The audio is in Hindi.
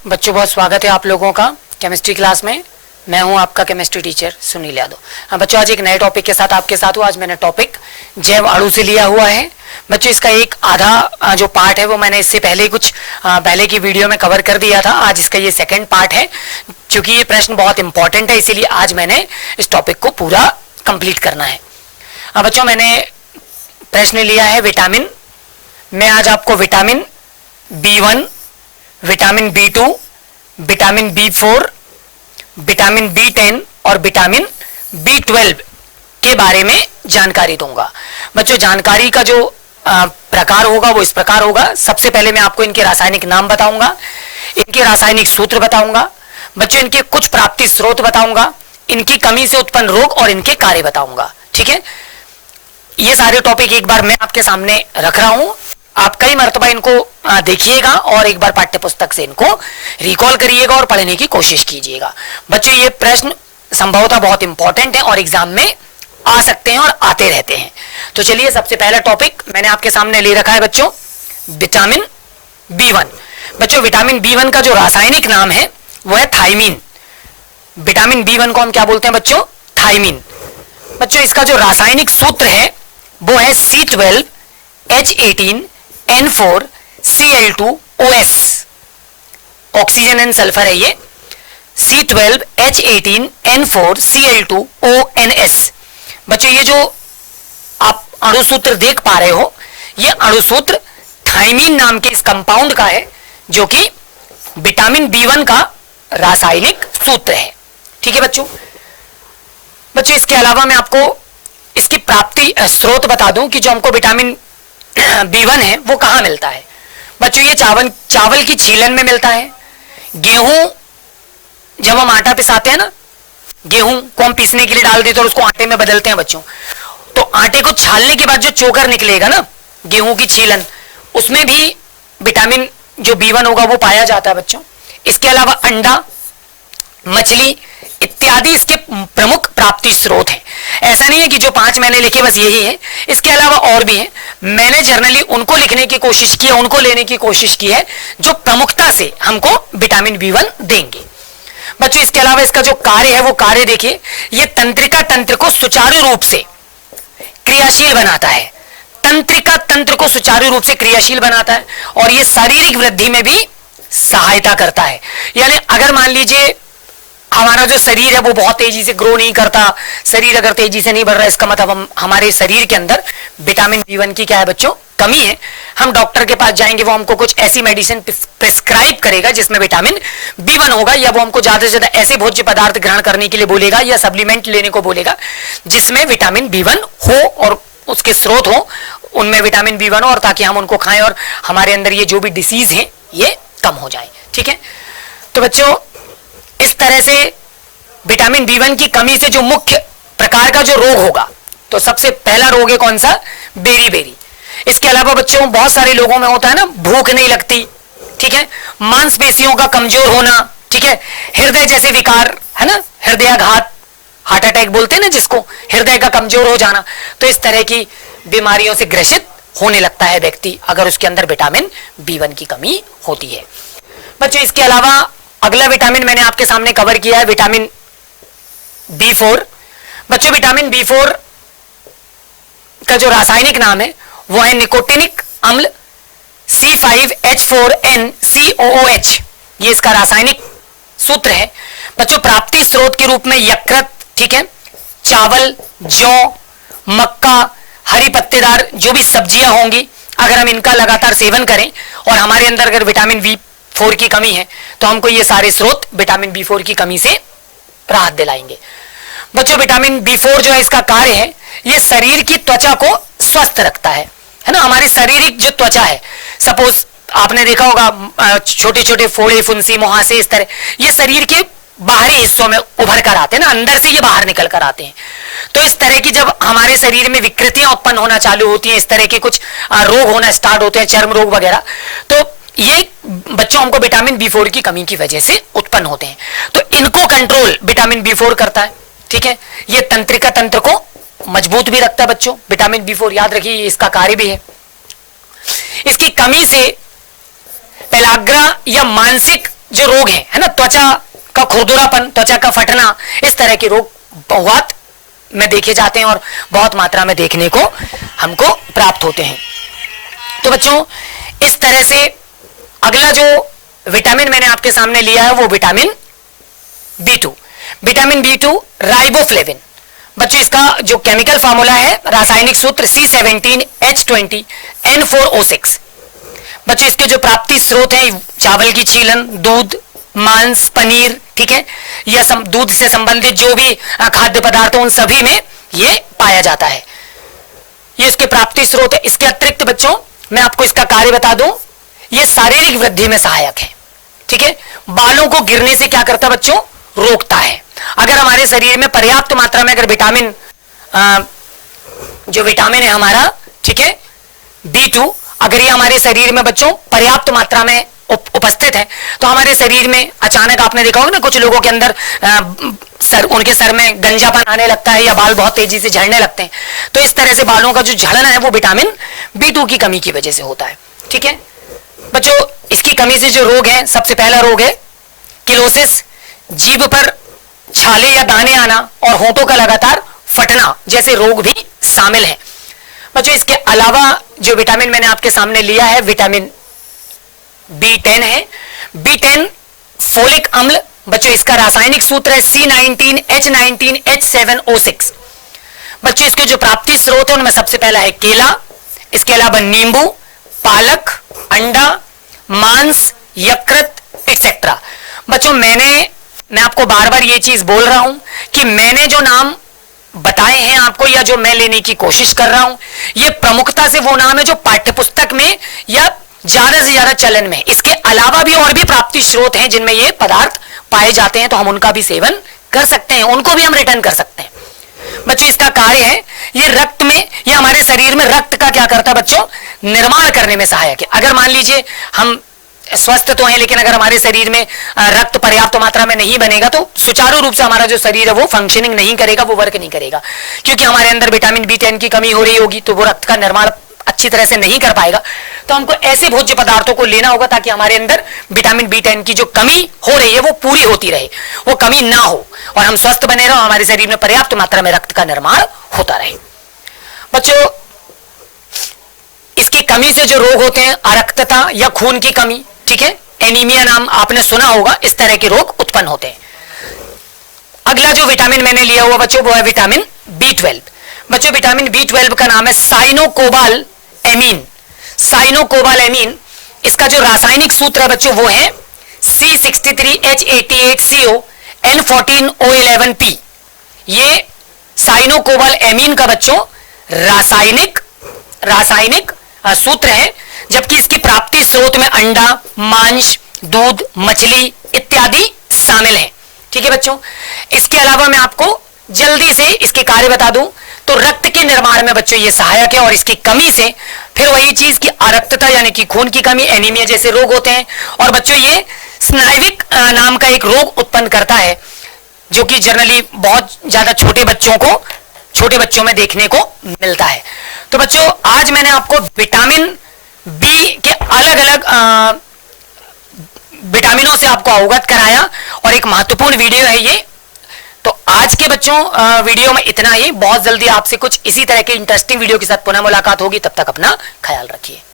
बच्चों, बहुत स्वागत है आप लोगों का केमिस्ट्री क्लास में। मैं हूं आपका केमिस्ट्री टीचर सुनील यादव। हाँ बच्चों, आज एक नए टॉपिक के साथ आपके साथ हूँ। आज मैंने टॉपिक जैव अणु से लिया हुआ है। बच्चों, इसका एक आधा जो पार्ट है वो मैंने इससे पहले कुछ पहले की वीडियो में कवर कर दिया था। आज इसका ये सेकंड पार्ट है। क्योंकि ये प्रश्न बहुत इंपॉर्टेंट है, इसीलिए आज मैंने इस टॉपिक को पूरा कंप्लीट करना है। बच्चों, मैंने प्रश्न लिया है विटामिन। मैं आज आपको vitamin B1, vitamin B2, vitamin B4, vitamin B10 और विटामिन B12 के बारे में जानकारी दूंगा। बच्चों, जानकारी का जो प्रकार होगा वो इस प्रकार होगा। सबसे पहले मैं आपको इनके रासायनिक नाम बताऊंगा, इनके रासायनिक सूत्र बताऊंगा। बच्चों, इनके कुछ प्राप्ति स्रोत बताऊंगा, इनकी कमी से उत्पन्न रोग और इनके कार्य बताऊंगा। ठीक है, ये सारे टॉपिक एक बार मैं आपके सामने रख रहा हूं। आप कई मर्तबा इनको देखिएगा और एक बार पाठ्य पुस्तक से इनको रिकॉल करिएगा और पढ़ने की कोशिश कीजिएगा। बच्चों, ये प्रश्न संभवतः बहुत इंपॉर्टेंट है और एग्जाम में आ सकते हैं और आते रहते हैं। तो चलिए, सबसे पहला टॉपिक मैंने आपके सामने ले रखा है बच्चों, विटामिन B1। बच्चों, विटामिन B1 का जो रासायनिक नाम है वो है थायमीन। विटामिन B1 को हम क्या बोलते हैं बच्चों? थायमीन। बच्चों, इसका जो रासायनिक सूत्र है वो है C12H18N4Cl2OS। ऑक्सीजन एंड सल्फर है ये। C12H18N4Cl2ONS। बच्चों, ये जो आप अणुसूत्र देख पा रहे हो, ये अणुसूत्र थायमीन नाम के इस कंपाउंड का है, जो कि विटामिन B1 का रासायनिक सूत्र है। ठीक है बच्चों। बच्चों, इसके अलावा मैं आपको इसकी प्राप्ति स्रोत बता दूं कि जो हमको विटामिन B1 है वो कहां मिलता है। बच्चों, ये चावल की छीलन में मिलता है। गेहूं, जब हम आटा पिसाते हैं ना, गेहूं को हम पीसने के लिए डाल देते हैं और उसको आटे में बदलते हैं बच्चों, तो आटे को छालने के बाद जो चोकर निकलेगा ना, गेहूं की छीलन, उसमें भी विटामिन जो B1 होगा वो पाया जाता है बच्चों। इसके अलावा अंडा, मछली इत्यादि इसके प्रमुख प्राप्ति स्रोत हैं। ऐसा नहीं है कि जो 5 मैंने लिखे बस यही है, इसके अलावा और भी हैं। मैंने जर्नली उनको लिखने की कोशिश की है, उनको लेने की कोशिश की है जो प्रमुखता से हमको विटामिन B1 देंगे। बच्चों, इसके अलावा इसका जो कार्य है वो कार्य देखिए, ये तंत्रिका तंत्र को सुचारू रूप से क्रियाशील बनाता है। तंत्रिका तंत्र को सुचारू रूप से क्रियाशील बनाता है और ये शारीरिक वृद्धि में भी सहायता करता है। यानी अगर मान लीजिए हमारा जो शरीर है वो बहुत तेजी से ग्रो नहीं करता, शरीर अगर तेजी से नहीं बढ़ रहा, इसका मतलब हमारे शरीर के अंदर विटामिन B1 की क्या है बच्चों? कमी है। हम डॉक्टर के पास जाएंगे, वो हमको कुछ ऐसी मेडिसिन प्रिस्क्राइब करेगा जिसमें विटामिन B1 होगा, या वो हमको ज्यादा से ज्यादा ऐसे भोज्य पदार्थ ग्रहण करने के लिए बोलेगा या सप्लीमेंट लेने को बोलेगा जिसमें विटामिन B1 हो और उसके स्रोत हो, उनमें विटामिन B1 हो, और ताकि हम उनको खाएं और हमारे अंदर ये जो भी डिसीज है ये कम हो जाए। ठीक है, तो बच्चों, इस तरह से विटामिन B1 की कमी से जो मुख्य प्रकार का जो रोग होगा, तो सबसे पहला रोग है कौन सा? बेरी। इसके अलावा बच्चों बहुत सारे लोगों में होता है ना, भूख नहीं लगती, ठीक है, मांसपेशियों का कमजोर होना, ठीक है, हृदय जैसे विकार है ना, हृदयाघात, हार्ट अटैक बोलते हैं ना जिसको, हृदय का कमजोर हो जाना। तो इस तरह की बीमारियों से ग्रसित होने लगता है व्यक्ति अगर उसके अंदर विटामिन B1 की कमी होती है। बच्चों, इसके अलावा अगला विटामिन मैंने आपके सामने कवर किया है, विटामिन B4। बच्चों, विटामिन B4 का जो रासायनिक नाम है वो है निकोटिनिक अम्ल C5H4NCOOH। ये इसका रासायनिक सूत्र है। बच्चों, प्राप्ति स्रोत के रूप में यकृत, ठीक है, चावल, जौ, मक्का, हरी पत्तेदार जो भी सब्जियां होंगी, अगर हम इनका लगातार सेवन करें और हमारे अंदर अगर विटामिन B4 की कमी है तो हमको ये सारे स्रोत विटामिन B4 की कमी से राहत दिलाएंगे। बच्चों, विटामिन B4 जो है इसका कार्य है, ये शरीर की त्वचा को स्वस्थ रखता है ना। हमारी शारीरिक जो त्वचा है, सपोज आपने देखा होगा छोटे छोटे फोड़े, फुंसी, मुहासे, इस तरह ये शरीर के बाहरी हिस्सों में उभर कर आते हैं ना, अंदर से ये बाहर निकल कर आते हैं। तो इस तरह की जब हमारे शरीर में विकृतियां उत्पन्न होना चालू होती हैं, इस तरह के कुछ रोग होना स्टार्ट होते हैं, चर्म रोग वगैरह, तो ये बच्चों हमको विटामिन B4 की कमी की वजह से उत्पन्न होते हैं। तो इनको कंट्रोल विटामिन B4 करता है। ठीक है, ये तंत्रिका तंत्र को मजबूत भी रखता है बच्चों। विटामिन B4 याद रखिए, इसका कार्य भी है। इसकी कमी से पेलाग्रा या मानसिक जो रोग है ना, त्वचा का खुरदुरापन, त्वचा का फटना, इस तरह के रोग बहुत में देखे जाते हैं और बहुत मात्रा में देखने को हमको प्राप्त होते हैं। तो बच्चों इस तरह से अगला जो विटामिन मैंने आपके सामने लिया है वो vitamin B2। Vitamin B2 riboflavin. बच्चों इसका जो केमिकल फार्मूला है, रासायनिक सूत्र C17H20N4O6। बच्चों इसके जो प्राप्ति स्रोत हैं, चावल की छीलन, दूध, मांस, पनीर, ठीक है, या दूध से संबंधित जो भी खाद्य पदार्थ उन सभी में ये पाया जाता है। ये इसके प्राप्ति स्रोत है। इसके अतिरिक्त बच्चों मैं आपको इसका कार्य बता दूं, ये शारीरिक वृद्धि में सहायक है, ठीक है। बालों को गिरने से क्या करता है बच्चों, रोकता है। अगर हमारे शरीर में पर्याप्त मात्रा में अगर विटामिन जो विटामिन है हमारा, ठीक है, B2, अगर ये हमारे शरीर में बच्चों पर्याप्त मात्रा में उपस्थित है तो हमारे शरीर में अचानक आपने देखा होगा ना, कुछ लोगों के अंदर उनके सर में गंजापन आने लगता है या बाल बहुत तेजी से झड़ने लगते हैं। तो इस तरह से बालों का जो झड़ना है वो विटामिन B2 की कमी की वजह से होता है, ठीक है। बच्चों इसकी कमी से जो रोग है, सबसे पहला रोग है किलोसिस, जीभ पर छाले या दाने आना और होंठों का लगातार फटना जैसे रोग भी शामिल हैं। बच्चों इसके अलावा जो विटामिन मैंने आपके सामने लिया है विटामिन B10 है। B10 फोलिक अम्ल। बच्चों इसका रासायनिक सूत्र है C19H19H7O6। बच्चों इसके जो प्राप्ति स्रोत है उनमें सबसे पहला है केला, इसके अलावा नींबू, पालक, अंडा, मांस, यकृत एक्सेट्रा। बच्चों मैं आपको बार बार ये चीज बोल रहा हूं कि मैंने जो नाम बताए हैं आपको या जो मैं लेने की कोशिश कर रहा हूं, ये प्रमुखता से वो नाम है जो पाठ्यपुस्तक में या ज्यादा से ज्यादा चलन में। इसके अलावा भी और भी प्राप्ति स्रोत हैं जिनमें ये पदार्थ पाए जाते हैं, तो हम उनका भी सेवन कर सकते हैं, उनको भी हम रिटर्न कर सकते हैं। बच्चों इसका कार्य है, ये रक्त में या हमारे शरीर में रक्त का क्या करता है बच्चों, निर्माण करने में सहायक है। अगर मान लीजिए हम स्वस्थ तो हैं लेकिन अगर हमारे शरीर में रक्त पर्याप्त मात्रा में नहीं बनेगा तो सुचारू रूप से हमारा जो शरीर है वो फंक्शनिंग नहीं करेगा, वो वर्क नहीं करेगा, क्योंकि हमारे अंदर विटामिन B10 की कमी हो रही होगी तो वो रक्त का निर्माण अच्छी तरह से नहीं कर पाएगा। तो हमको ऐसे भोज्य पदार्थों को लेना होगा ताकि हमारे अंदर विटामिन B10 की जो कमी हो रही है वो पूरी होती रहे, वो कमी ना हो और हम स्वस्थ बने रहो, हमारे शरीर में पर्याप्त मात्रा में रक्त का निर्माण होता रहे। बच्चों इसकी कमी से जो रोग होते हैं, अरक्तता या खून की कमी, ठीक है, एनीमिया नाम आपने सुना होगा, इस तरह के रोग उत्पन्न होते हैं। अगला जो विटामिन मैंने लिया हुआ बच्चों वो है विटामिन B12। बच्चों विटामिन B12 का नाम है साइनोकोबाल एमीन। साइनोकोबाल एमीन, इसका जो रासायनिक सूत्र है बच्चों वो है C63H88CO N14O11P। ये साइनोकोबाल एमीन का बच्चों रासायनिक सूत्र है, जबकि इसकी प्राप्ति स्रोत में अंडा, मांस, दूध, मछली इत्यादि शामिल हैं, ठीक है बच्चों। इसके अलावा मैं आपको जल्दी से इसके कार्य बता दूं तो रक्त के निर्माण में बच्चों ये सहायक है और इसकी कमी से फिर वही चीज की अरक्तता यानी कि खून की कमी, एनीमिया जैसे रोग होते हैं। और बच्चों ये स्नायविक नाम का एक रोग उत्पन्न करता है जो कि जनरली बहुत ज्यादा छोटे बच्चों में देखने को मिलता है। तो बच्चों आज मैंने आपको विटामिन बी के अलग अलग विटामिनों से आपको अवगत कराया और एक महत्वपूर्ण वीडियो है ये। तो आज के बच्चों वीडियो में इतना ही। बहुत जल्दी आपसे कुछ इसी तरह के इंटरेस्टिंग वीडियो के साथ पुनः मुलाकात होगी, तब तक अपना ख्याल रखिए।